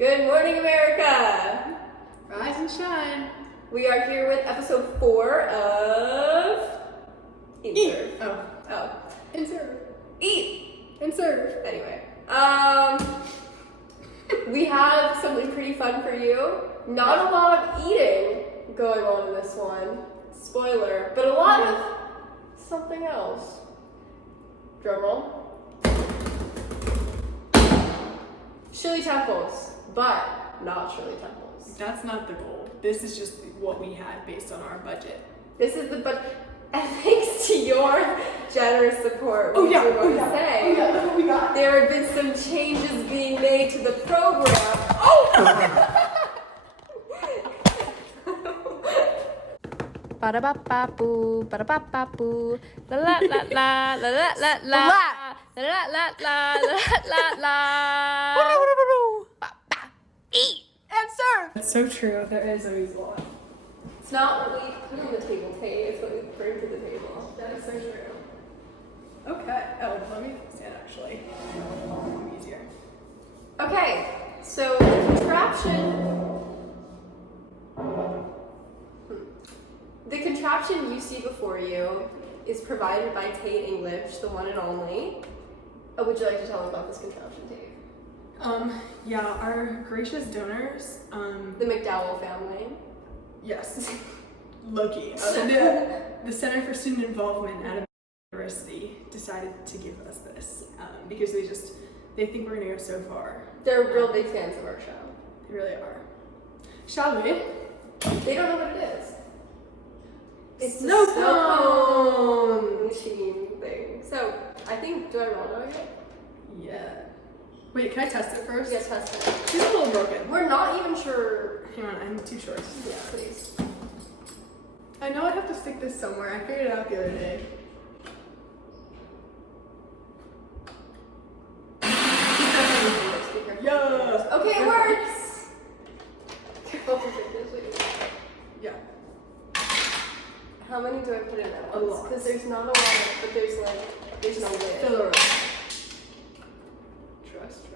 Good morning, America! Rise and shine. We are here with episode 4 of Eat. Serve. Oh. And serve. Eat! And serve. Anyway, we have something pretty fun for you. Not a lot of eating going on in this one. Spoiler. But a lot of something else. Drum roll. Shirley temples, but not Shirley temples. That's not the goal. This is just what we had based on our budget. This is the budget. And thanks to your generous support, we Look what we got. There have been some changes being made to the program. Ba-da-ba-ba-boo, ba-da-ba-ba-boo, la-la-la-la, la-la-la-la, la-la-la-la, la-la-la-la. Eat and serve. That's so true. There is always a lot. It's not what we put on the table, Tay. It's what we bring to the table. That is so true. Okay. Oh, let me stand actually. It'll be easier. Okay, so the contraption you see before you is provided by Tate English, the one and only. Would you like to tell us about this contraption, Tate? Yeah, our gracious donors, The McDowell family. yes, Loki, the Center for Student Involvement at a university decided to give us this, because they think we're gonna go so far. They're real big fans of our show. They really are. Shall we? They don't know what it is. It's Snow the cone machine thing. So, I think, do I roll it? Yeah. Wait, can I test it first? Yes, test it. She's a little broken. We're not even sure. Hang on, I'm too short. Yeah, please. I know I have to stick this somewhere. I figured it out the other day. Yeah. Okay, it works. Yeah. How many do I put in at A once? lot. Because there's not a lot, but there's no lid. Fill her up. Trust.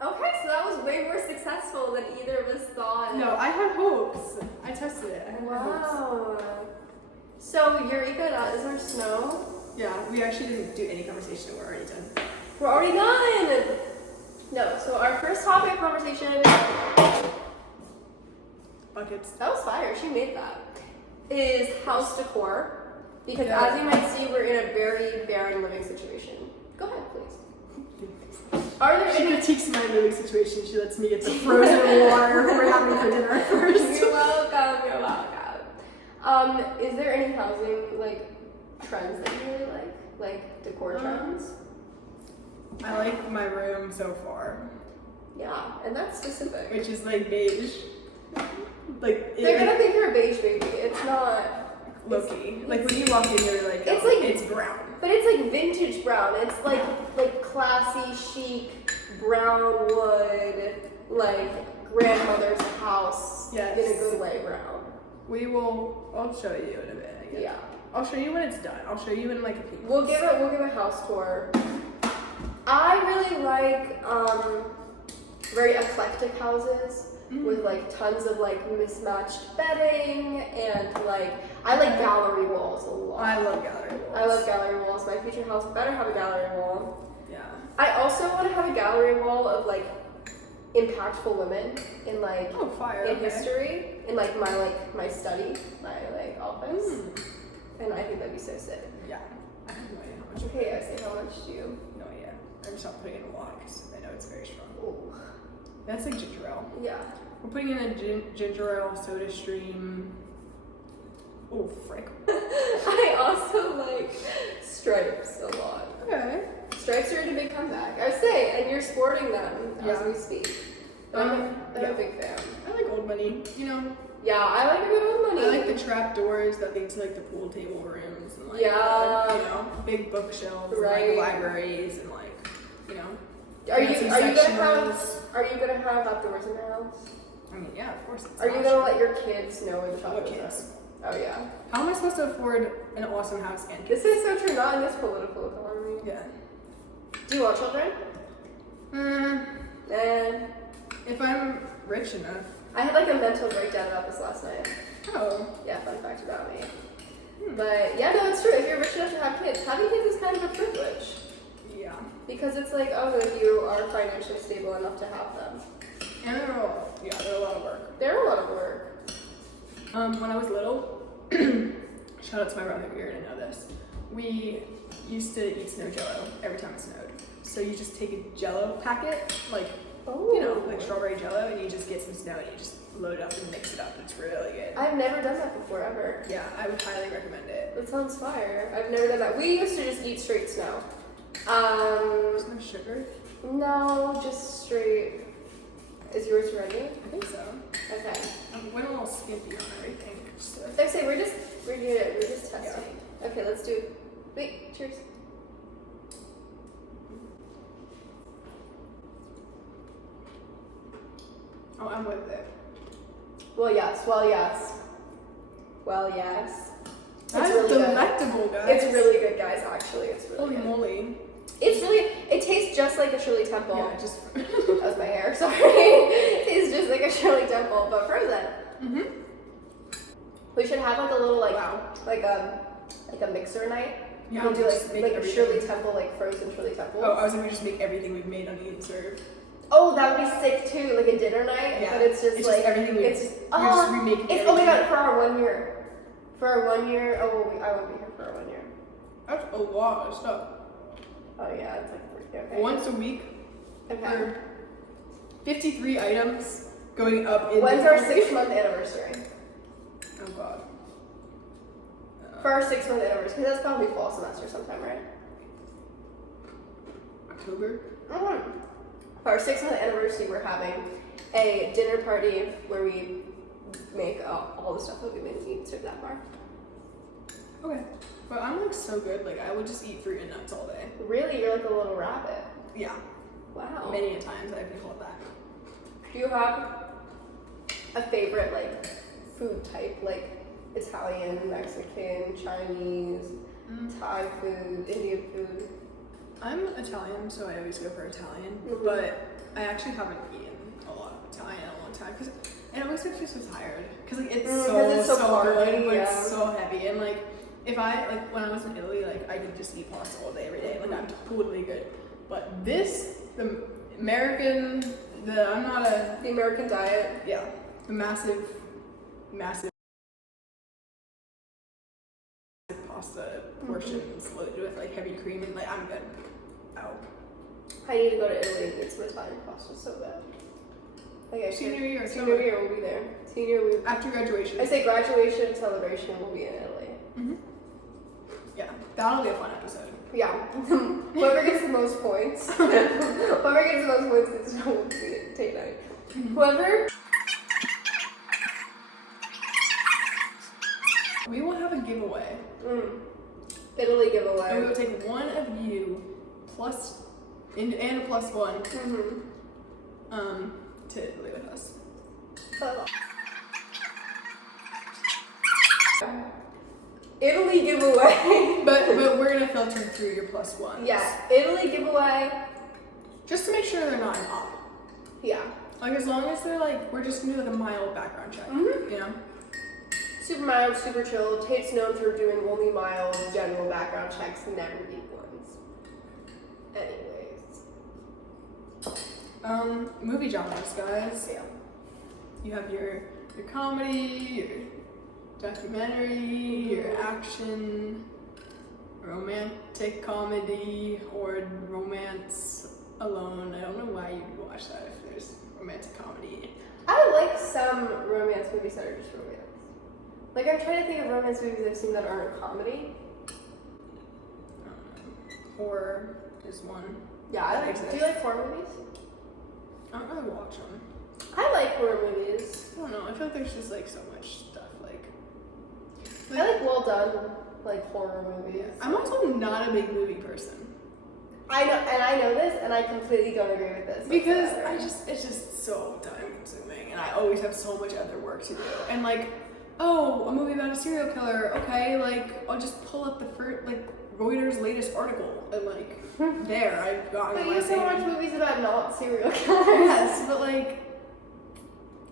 Okay, so that was way more successful than either of us thought. No, I had hopes. I tested it. I had hopes. Wow. So, Eureka, that is our snow. Yeah, we actually didn't do any conversation. We're already done. We're already done! No, so our first topic of conversation, Buckets. that was fire, she made that, is house decor. Because Yeah. as you might see, we're in a very barren living situation. Go ahead, please. Are there She any... critiques my living situation. She lets me get the frozen water we're having for dinner first. You're welcome, you're welcome. Is there any housing, trends that you really like? Like, decor trends? I like my room so far, Yeah, and that's specific. which is beige. They're gonna think you're a beige baby. It's not... Low-key. When you walk in, you're like, It's oh, like- it's brown. But it's vintage brown. It's like classy, chic, brown wood, grandmother's house Yes. in a good way brown. I'll show you in a bit, I guess. Yeah. I'll show you when it's done. I'll show you in a few We'll give a house tour. I really like very eclectic houses with tons of mismatched bedding and I like gallery walls a lot. I love gallery walls. I love gallery walls. My future house better have a gallery wall. Yeah. I also want to have a gallery wall of impactful women in Oh, fire. in okay. history in my study, my office. And I think that'd be so sick. Yeah. I have no idea how much. Okay, I say how much do you? No idea. I'm just not putting in a lot because I know it's very strong. Ooh. That's ginger ale. Yeah. We're putting in a ginger ale soda stream. Oh, frick. I also like stripes a lot. Okay. Stripes are in a big comeback. I would say, and you're sporting them as Yeah. we speak. I'm a big fan. I like old money. Yeah, I like a good old money. I like the trap doors that lead to like the pool table rooms and like Yeah. you know, big bookshelves Right. and like libraries and like, you know. Are you fancy gonna sectionals. have outdoors in the house? I mean, yeah, of course. It's Are you an gonna option. let your kids know where the What chocolates kids? are? Oh yeah. How am I supposed to afford an awesome house and This is so true. Not in this political economy. yeah. Do you want children? Eh. If I'm rich enough. I had like a mental breakdown about this last night. Oh. Yeah, fun fact about me. But yeah, no, it's true. If you're rich enough to have kids, having kids is kind of a privilege. Yeah. Because it's like, oh, if you are financially stable enough to have them. And they're a lot of work. They're a lot of work. When I was little, shout out to my brother, you already know this. We used to eat snow jello every time it snowed. So you just take a jello packet, like, you know, like strawberry jello, and you just get some snow and you just load it up and mix it up. It's really good. I've never done that before, ever. Yeah, I would highly recommend it. That sounds fire. I've never done that. We used to just eat straight snow. There's no sugar? No, just straight. Is yours ready? I think so. Okay. Went a little skimpy on everything. Just I say we're just testing. Okay, let's do. Wait, cheers. oh, I'm with it. Well, yes. Well, yes. Well, yes. That's really good. delectable, guys. It's really good, guys. Actually, it's really Holy good. moly. It's really. It tastes just like a Shirley Temple. Yeah, just. That was my hair. Sorry. It tastes just like a Shirley Temple, but frozen. Mm-hmm. We should have like a little Wow. like a mixer night. Yeah, We'll do just make like everything. Shirley Temple, like frozen Shirley Temple. Oh, I was gonna just make everything we've made on Eat and Serve. Oh, that would be sick too, like a dinner night. Yeah. But it's just like everything we. it's just We're just remaking it's oh my everything. god, for our 1 year. For our 1 year, I won't be here for our 1 year. That's a lot of stuff. Oh yeah, it's like okay. Once a week Okay. for 53 items going up in. When's our 6-month anniversary? Oh god. For our 6-month anniversary, because that's probably fall semester sometime, right? October. Mm-hmm. For our 6-month anniversary, we're having a dinner party where we make all the stuff that we've been eating so that far. Okay. But I'm like so good. Like I would just eat fruit and nuts all day. Really, you're like a little rabbit. Yeah. Wow. Many a times I've been called that. Do you have a favorite like food type, like Italian, Mexican, Chinese, Thai food, Indian food? I'm Italian, so I always go for Italian. Mhm. But I actually haven't eaten a lot of Italian in a long time because it always makes me so tired. Because like it's so carby, good, but yeah. it's so heavy. And like if I like when I was in Italy, like I could just eat pasta all day every day. Like I'm totally good. But this, the American, I'm not a The American diet. yeah, the massive pasta portions loaded with like heavy cream and like I'm good. Oh. I need to go to Italy and eat some Italian pasta so bad. Like Senior year, Senior year we'll be there. Senior year After graduation. I say graduation celebration will be in Italy. Mm-hmm. Yeah, that'll be a fun episode. Yeah. Whoever gets the most points. Whoever gets the most points gets to take night. Whoever. We will have a giveaway. Italy And we giveaway. will take one of you plus and a plus one to Italy with us. Italy giveaway. But we're gonna filter through your plus ones. Yeah, Italy giveaway. Just to make sure they're not an op. Yeah. Like as long as they're like we're just gonna do like a mild background check. You know? Super mild, super chill. Tate's known for doing only mild general background checks, never deep ones. Anyways. Movie genres, guys. Yeah. You have your comedy, your documentary, your action, romantic comedy, or romance alone. I don't know why you'd watch that if there's romantic comedy. I like some romance movies that are just romance. Like, I'm trying to think of romance movies I've seen that aren't comedy. Horror is one. Yeah, I like. Do you like horror movies? I don't really watch them. I like horror movies. I don't know. I feel like there's just like so much stuff. I like well done like horror movies. I'm also not a big movie person. I know this, and I completely don't agree with this. Because whatsoever. it's just so time consuming, and I always have so much other work to do. And like, oh, a movie about a serial killer. Okay, like I'll just pull up the first Reuters' latest article, and like there I've gotten. But my you can watch same. movies about not serial killers. Yes, but like,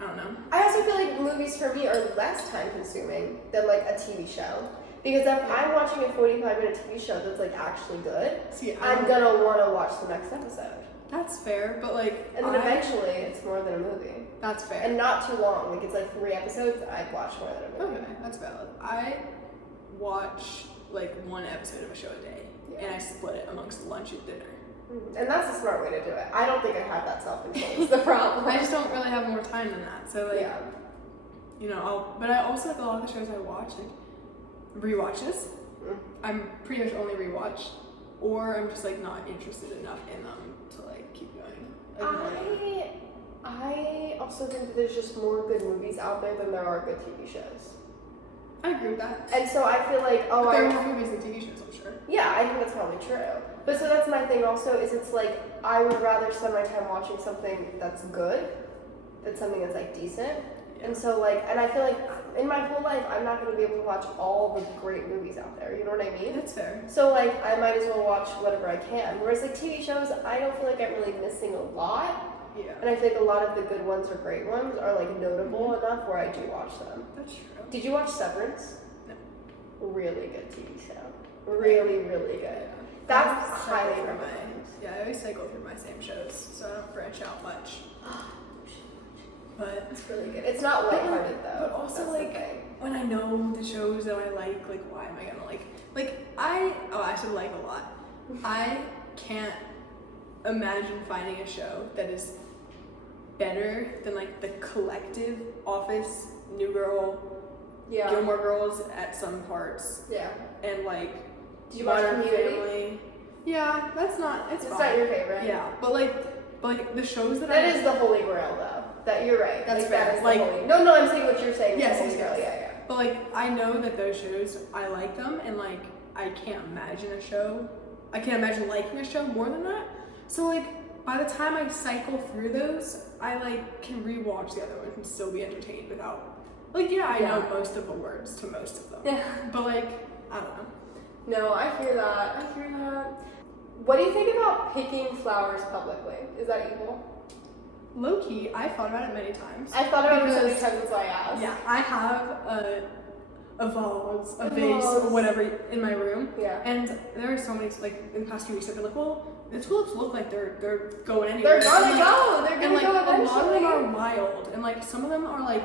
I don't know. I also feel like movies for me are less time consuming than like a TV show. Because if I'm watching a 45-minute TV show that's like actually good, See, I'm gonna want to watch the next episode. That's fair, but like, And then eventually it's more than a movie. That's fair. And not too long. Like it's like 3 episodes, I'd watch more than a movie. Okay, that's valid. I watch like 1 episode of a show a day, and I split it amongst lunch and dinner. And that's a smart way to do it. I don't think I have that self-control. Is the problem. I just don't really have more time than that. So like, Yeah. you know, but I also like a lot of the shows I watch, like rewatches. I'm pretty much only rewatch, or I'm just like not interested enough in them to like keep going. I also think that there's just more good movies out there than there are good TV shows. I agree with that. And so I feel like, But there are more movies than TV shows, I'm sure. Yeah, I think that's probably true. But so that's my thing also, is it's like, I would rather spend my time watching something that's good than something that's like decent. Yeah. And so like, and I feel like in my whole life, I'm not going to be able to watch all the great movies out there, you know what I mean? That's fair. So like, I might as well watch whatever I can. Whereas like TV shows, I don't feel like I'm really missing a lot. Yeah. And I feel like a lot of the good ones or great ones are like notable enough where I do watch them. That's true. Did you watch Severance? No. Really good TV show. Really, really good. Yeah. That's I cycle highly through recommended. Yeah, I always cycle through my same shows, so I don't branch out much. But It's really good. It's not lighthearted though. But also That's the like thing. when I know the shows that I like why am I gonna like I should like a lot. I can't imagine finding a show that is better than like the collective Office, New Girl, Yeah. Gilmore Girls at some parts, Yeah. and like Did you watch Modern Community? Family. Yeah, that's not. It's It's fine. not your favorite. Yeah, but like the shows that That I is the holy grail though. That you're right. That's like, fair. That is Like- the holy. No, I'm saying what you're saying. is Yes, the holy yes, grail. yes. Yeah, But like I know that those shows, I like them, and like I can't imagine a show. I can't imagine liking a show more than that. So like by the time I cycle through those, I like can rewatch the other ones and still be entertained without. Like I know most of the words to most of them. Yeah. But like I don't know. No, I hear that. I hear that. What do you think about picking flowers publicly? Is that evil? Low key, I thought about it many times. I thought about it so many Because- times. That's why I asked. Yeah, I have a vase, a vase, vase. or whatever in my room. Yeah. And there are so many, like, in the past few weeks, I've been like, well, the tulips look like they're going anywhere. They're gonna And, like, go. They're And gonna like go a lot of eventually. them are wild, and like some of them are like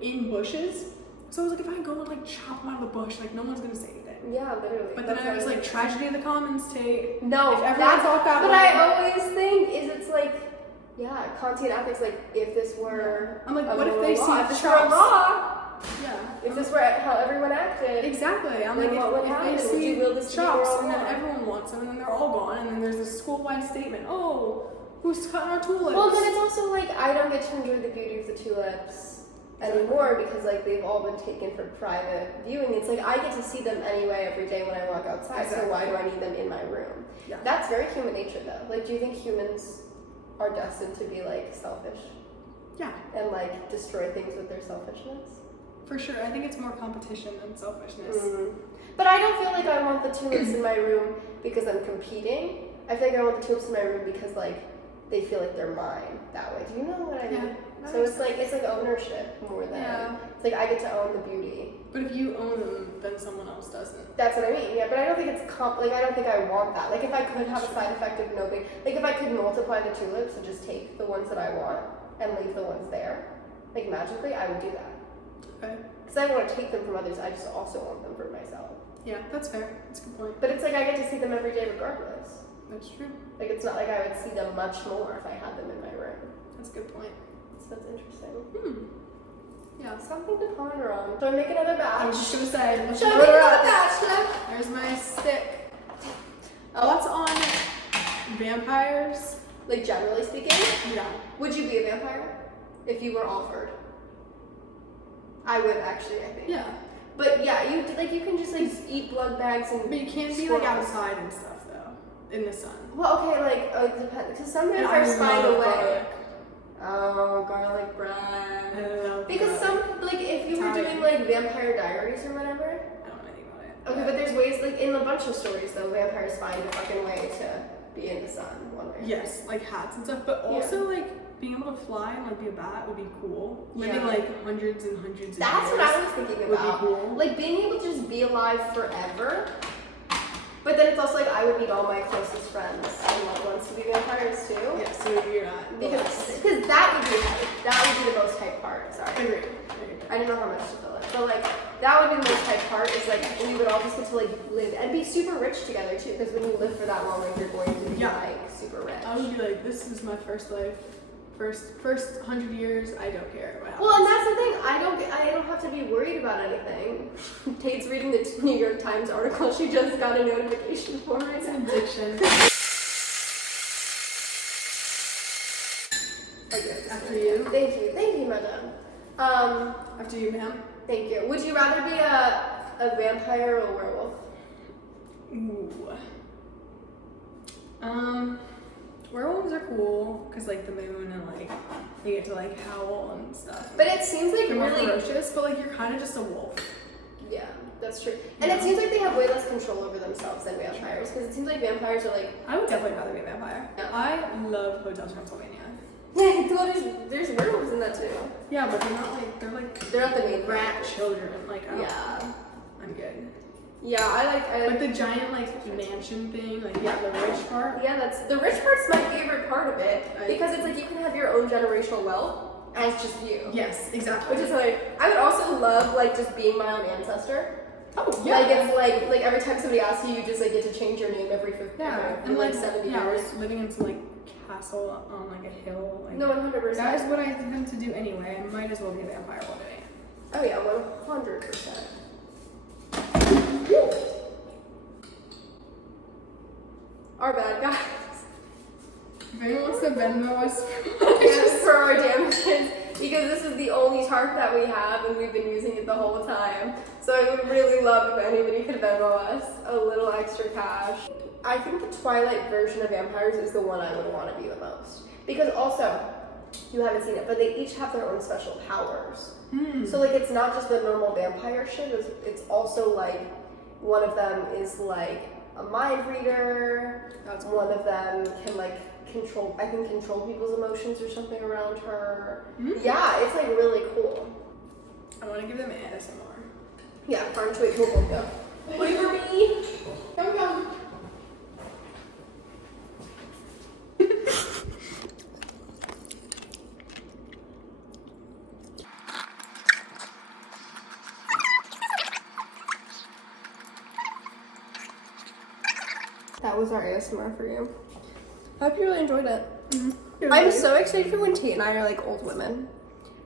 in bushes. So I was like, if I go and like chop them out of the bush, like no one's gonna say anything. Yeah, literally. But then I was like, tragedy of the commons take. No, if everyone that's thought that what way- I always think is it's like, yeah, Kantian ethics. Like, if this were, I'm like, a what if moral they law, see if this were a chops? law, Yeah. if this were how everyone acted, Exactly. I'm Then like, what would if happen? they Would you will see this be chops moral and then law? everyone wants them and then they're all gone and then there's this school-wide statement, oh, who's cutting our tulips? well, then it's also like I don't get to enjoy the beauty of the tulips anymore because like they've all been taken for private viewing. It's like I get to see them anyway every day when I walk outside. Exactly. So why do I need them in my room? Yeah. That's very human nature, though. Like, do you think humans are destined to be like selfish Yeah, and like destroy things with their selfishness? for sure. I think it's more competition than selfishness. But I don't feel like I want the tulips in my room because I'm competing. I feel like I want the tulips in my room because like they feel like they're mine that way. Do you know what I mean? Yeah, So it's like ownership more than it's like I get to own the beauty. But if you own them, then someone else doesn't. That's what I mean. Yeah, but I don't think it's like I don't think I want that. Like if I could have a side effect of no big, like if I could multiply the tulips and just take the ones that I want and leave the ones there, like magically, I would do that. Okay. Because I don't want to take them from others. I just also want them for myself. Yeah, that's fair. That's a good point. But it's like I get to see them every day regardless. That's true. Like it's not like I would see them much more if I had them in my room. That's a good point. So that's interesting. Yeah. Something to ponder on. So I make another batch. I was just gonna say, let's Shall I load make her another up. batch, Cliff? There's my stick. Oh. What's on vampires like generally speaking. Yeah. Would you be a vampire if you were offered? I would actually, I think. Yeah. But yeah, you can just like eat blood bags and. But you can't be like outside and stuff though, in the sun. Well, okay, like it depends because some And vampires find a way. garlic. Oh, garlic bread. I love Because garlic. some, like, if you were Italian. doing like Vampire Diaries or whatever. I don't know anything about it. Okay, but there's ways, like in a bunch of stories though, vampires find a fucking way to be in the sun one way. Yes, like hats and stuff, but also like being able to fly and like be a bat would be cool. Living like hundreds and hundreds of That's years what I was thinking would about. be cool. Like being able to just be alive forever. But then it's also like I would need all my closest friends and loved ones to be vampires too. Yeah, so you're not. Because that would be the most hype part. Sorry. Agreed. I don't know how much to fill it, but like that would be the most hype part. Is like we would all just get to like live and be super rich together too. Because when you live for that long, like you're going to be like super rich. I would be like, this is my first life. First 100 years, I don't care what happens. Well, and that's the thing. I don't have to be worried about anything. Tate's reading the New York Times article. She just got a notification for it. It's an addiction. After you. Thank you, madam. After you, ma'am. Thank you. Would you rather be a vampire or a werewolf? Ooh. Werewolves are cool because like the moon and like you get to like howl and stuff. But it seems like They're more really ferocious, but like you're kind of just a wolf. Yeah, that's true. And it seems like they have way less control over themselves than vampires because it seems like vampires are like. I would definitely rather be a vampire. Yeah. I love Hotel Transylvania. Yeah, well, there's werewolves in that too. Yeah, but they're not like They're not the main rat characters. children. Like I don't, Yeah. I'm good. Yeah, I like Like the giant like mansion thing, like yeah, the rich part. Yeah, that's the rich part's my favorite part of it because it's like you can have your own generational wealth and it's just you. Yes, exactly. Which is like I would also love like just being my own ancestor. Oh yeah. Like it's like every time somebody asks you, you just like get to change your name every 50 and like 70 years. living in some like castle on like a hill. Like, No, 100%. that is what I intend to do anyway. I might as well be a vampire one day. Oh yeah, 100%. Our bad guys. If anyone wants to Venmo us, Yes, for our damages, because this is the only tarp that we have and we've been using it the whole time. So I would really love if anybody could Venmo us a little extra cash. I think the Twilight version of vampires is the one I would want to be the most. Because also, you haven't seen it, but they each have their own special powers. So like it's not just the normal vampire shit, it's also like one of them is like a mind reader. One of them can like control people's emotions or something around her. Yeah, it's like really cool. I want to give them ASMR. Yeah, farm to wait, we'll both go. Wait for me. Come. That was our ASMR for you. I hope you really enjoyed it. I'm so excited for when Tate and I are like old women.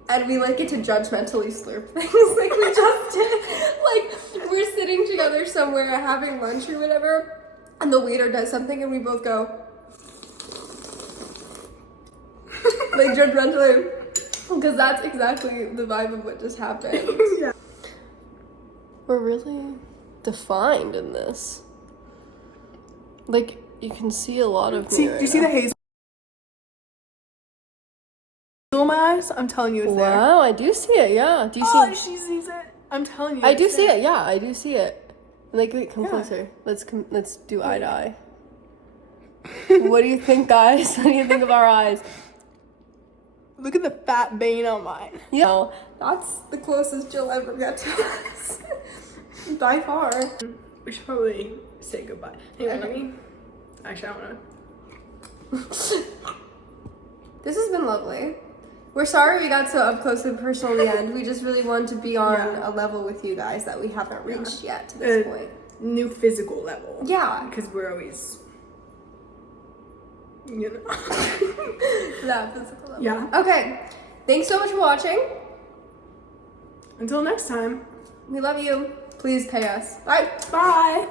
And we like get to judgmentally slurp things like we just did. Like we're sitting together somewhere having lunch or whatever, and the waiter does something and we both go like judgmentally. Because that's exactly the vibe of what just happened. Yeah. We're really defined in this. Like you can see a lot of me right you see now. the hazel in my eyes? I'm telling you, it's there. Wow, I do see it. Yeah. Do you Oh, see? she sees it. I'm telling you. I do it's see there. it. Yeah, I do see it. Like, wait, come Yeah. closer. Let's do eye to eye. What do you think, guys? What do you think of our eyes? Look at the fat vein on mine. Yeah, that's the closest you'll ever get to us. By far. We should probably say goodbye. Anyway, Okay. let me. Actually, I want This has been lovely. We're sorry we got so up close and personal in the end. We just really wanted to be on Yeah. a level with you guys that we haven't reached yet to to this point. new physical level. Yeah. Because we're always, you know. That physical level. Yeah. Okay. Thanks so much for watching. Until next time. We love you. Please pay us. Bye. Bye.